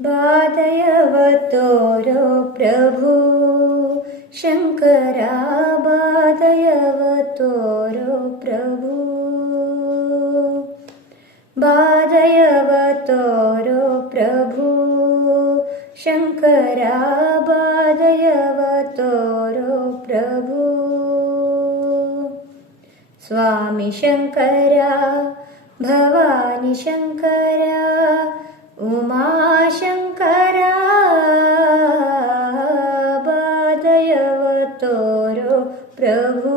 बाधयव तोरो प्रभु शंकरा, बाधयव तोरो प्रभु, बाधयव तोरो प्रभु शंकरा, बाधयव तोरो प्रभु। स्वामी शंकरा, भवानी शंकरा, उमा शंकरा, बाधयव तोरो प्रभु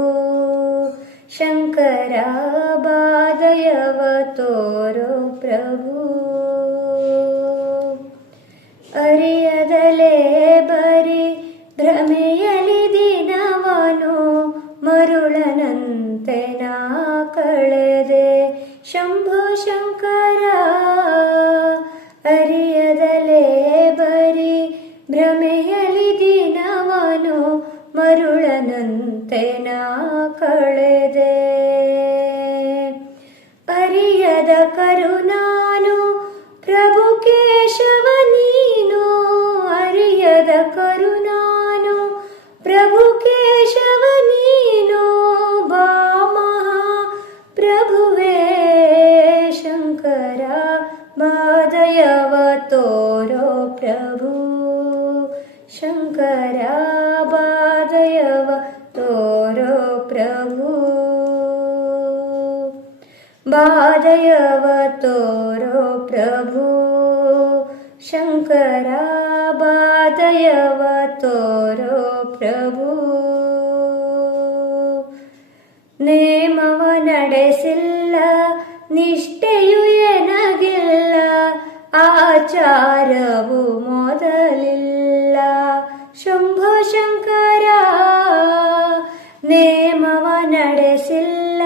शंकरा, बाधयव तोरो प्रभु। अरियदले बरी भ्रಮೆಯಲಿ ದಿನವನು ಮರುಳನಂತೆ ನಾ ಕಳೆದೆ ಶಂಭೋ ಶಂಕರ, ಅರಿಯದಲೇ ಬರಿ ಭ್ರಮೆಯಲಿ ದಿನವನು ಮರುಳನಂತೆ ನಾ ಕಳೆದೆ। ಅರಿಯದ ಕರುನಾನು ಪ್ರಭು ಕೇಶವ ನೀನು, ಅರಿಯದ ಕರುನಾನು ಪ್ರಭು ಕೇಶವ ನೀನು, ಬಾಮಹಾ ಪ್ರಭುವೇ ಶಂಕರ, ಬಾಧಯವ ತೋರೋ ಪ್ರಭು ಶಂಕರ, ಬಾಧಯವ ತೋರೋ ಪ್ರಭು, ಬಾಧಯವ ತೋರೋ ಪ್ರಭು ಶಂಕರ, ಬಾಧಯವ ತೋರೋ ಪ್ರಭು। ನೇಮವ ನಡೆಸಿಲ್ಲ ನಿಷ್ಠೆಯು ಎನಗಿಲ್ಲ, ಆಚಾರವು ಮೊದಲಿಲ್ಲ ಶಂಭೋ ಶಂಕರ, ನೇಮವ ನಡೆಸಿಲ್ಲ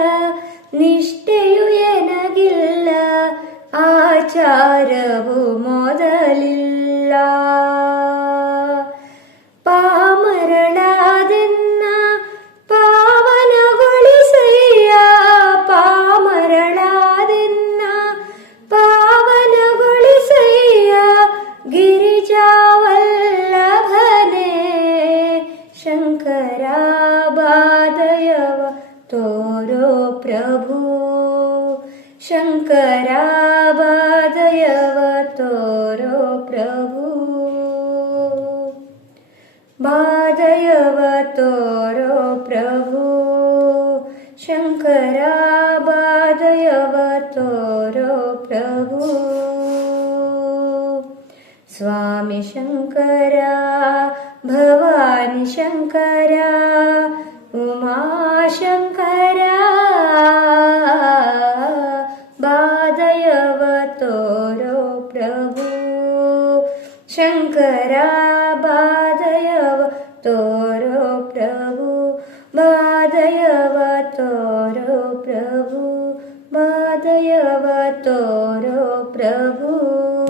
ನಿಷ್ಠೆಯು ಎನಗಿಲ್ಲ, ಆಚಾರವು ಮೊದಲಿಲ್ಲ। ಪಾಮರಳಾದೆನ್ನ ಪಾವನಗೊಳಿಸಯ್ಯ, ಪಾಮರಳಾದೆನ್ನ ಪಾವನಗೊಳಿಸಯ್ಯ, ಗಿರಿಜಾವಲ್ಲಭನೇ ಶಂಕರ, ಬಾಧಯವ ತೋರೋ ಪ್ರಭು ಶಂಕರ, ಬಾಧಯವ ತೋರೋ ಪ್ರಭು, ಬಾಧಯವ ತೋರೋ ಪ್ರಭು ಶಂಕರ, ಬಾಧಯವ ತೋರೋ ಪ್ರಭು। स्वामी शंकरा, भवानी शंकरा, उमा शंकरा, बाधयव तोरो प्रभु शंकरा, बाधयव तोरो प्रभु, बाधयव तोरो प्रभु, बाधयव तोरो प्रभु।